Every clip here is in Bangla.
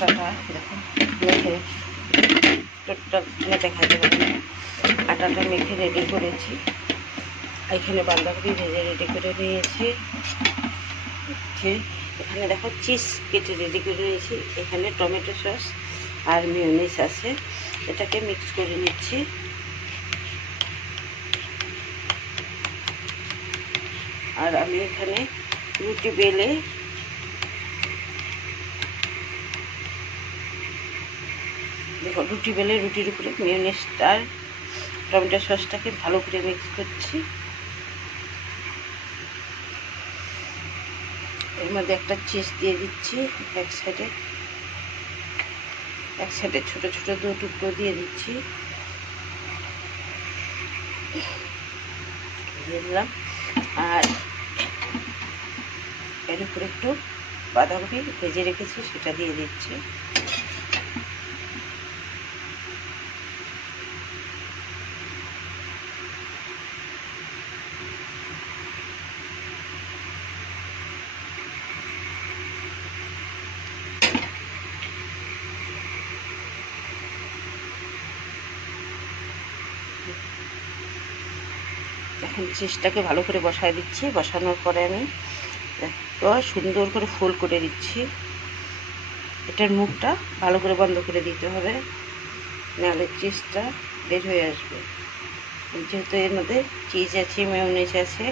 আটাটা দেখুন মেখে টোটটা দেখাতে পারি না। আটাটা মেখে রেডি করেছি। এখানে বাঁধাকপি ভেজে রেডি করে নিয়েছি। এখানে দেখো চিজ কেটে রেডি করে নিয়েছি। এখানে টমেটো সস আর মিউনিস আছে, এটাকে মিক্স করে নিচ্ছি। আর আমি এখানে রুটি বেলে দেখো রুটির উপরে মিউনিসটা আর টমেটো সসটাকে ভালো করে মিক্স করছি। এর মধ্যে একটা চিজ দিয়ে দিচ্ছি, এক সাইডে ছোট ছোট 2 টুকরো দিয়ে দিচ্ছি, দিয়ে দিলাম। আর এর উপরে একটু বাঁধাকপি ভেজে রেখেছি, সেটা দিয়ে দিচ্ছি। এখন চিজটাকে ভালো করে বসায় দিচ্ছি। বসানোর পরে আমি সুন্দর করে ফোল্ড করে দিচ্ছি। এটার মুখটা ভালো করে বন্ধ করে দিতে হবে, নাহলে চিজটা বের হয়ে আসবে। যেহেতু এর মধ্যে চিজ আছে, মেয়োনিজ আছে,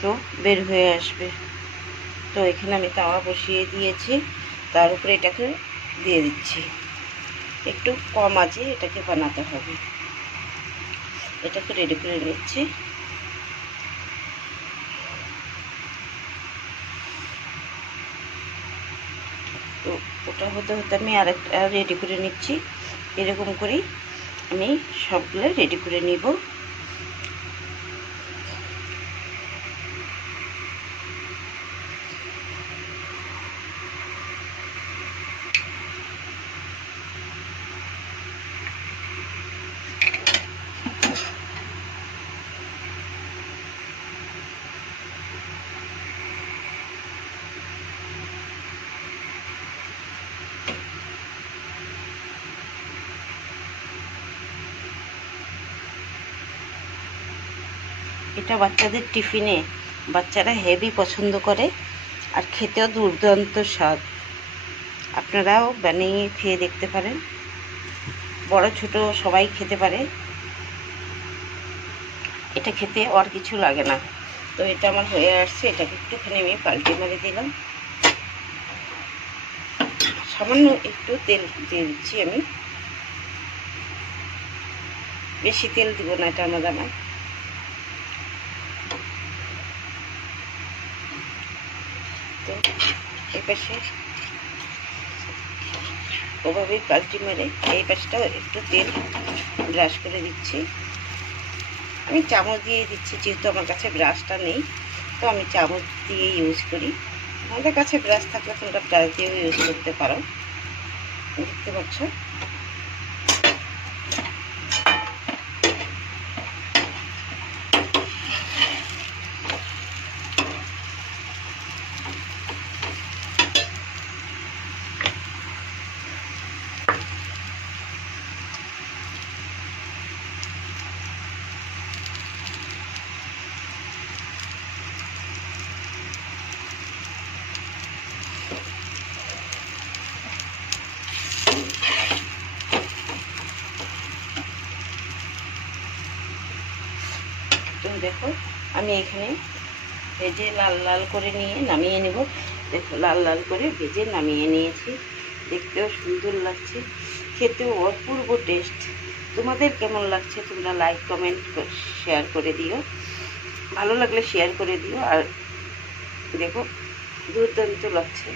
তো বের হয়ে আসবে। তো এখানে আমি তাওয়া বসিয়ে দিয়েছি, তার উপরে এটাকে দিয়ে দিচ্ছি। একটু কম আঁচে এটাকে বানাতে হবে। এটাকে রেডি করে নিচ্ছি। তো ওটা হতে হতে আমি আরেকটা রেডি করে নিচ্ছি। এরকম করেই আমি সবগুলো রেডি করে নিব। এটা বাচ্চাদের টিফিনে বাচ্চারা হেভি পছন্দ করে, আর খেতেও দুর্দান্ত স্বাদ। আপনারাও বানিয়ে খেয়ে দেখতে পারেন, বড় ছোট সবাই খেতে পারে। এটা খেতে আর কিছু লাগে না। তো এটা আমার হয়ে আসছে, এটাকে একটুখানি আমি পাল্টে মেরে দিলাম। সামান্য একটু তেল দিয়ে দিচ্ছি আমি, বেশি তেল দিব না এটা আমার আমার। তো এই পাশে ওভাবেই পাল্টি মেরে এই পাশটাও একটু তেল ব্রাশ করে দিচ্ছি। আমি চামচ দিয়ে দিচ্ছি, যেহেতু আমার কাছে ব্রাশটা নেই, তো আমি চামচ দিয়ে ইউজ করি। আমাদের কাছে ব্রাশ থাকলে তোমরা ব্রাশ দিয়েও ইউজ করতে পারো। দেখতে পাচ্ছ তুমি দেখো, আমি এখানে ভেজে লাল লাল করে নিয়ে নামিয়ে নেব। দেখো লাল লাল করে ভেজে নামিয়ে নিয়েছি, দেখতেও সুন্দর লাগছে, খেতেও অপূর্ব টেস্ট। তোমাদের কেমন লাগছে তোমরা লাইক কমেন্ট শেয়ার করে দিও, ভালো লাগলে শেয়ার করে দিও। আর দেখো দুর্দান্ত লাগছে,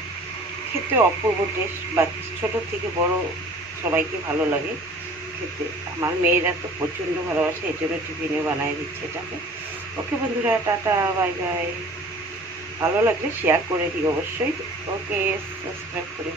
খেতে অপূর্ব টেস্ট। বা ছোটো থেকে বড় সবাইকে ভালো লাগে খেতে। আমার মেয়েরা তো প্রচণ্ড ভালোবাসে, এই জন্য টিফিনে বানাই দিচ্ছে এটাকে। ওকে বন্ধুরা, টাটা, বাই বাই। ভালো লাগলে শেয়ার করে দিও অবশ্যই। ওকে, সাবস্ক্রাইব করে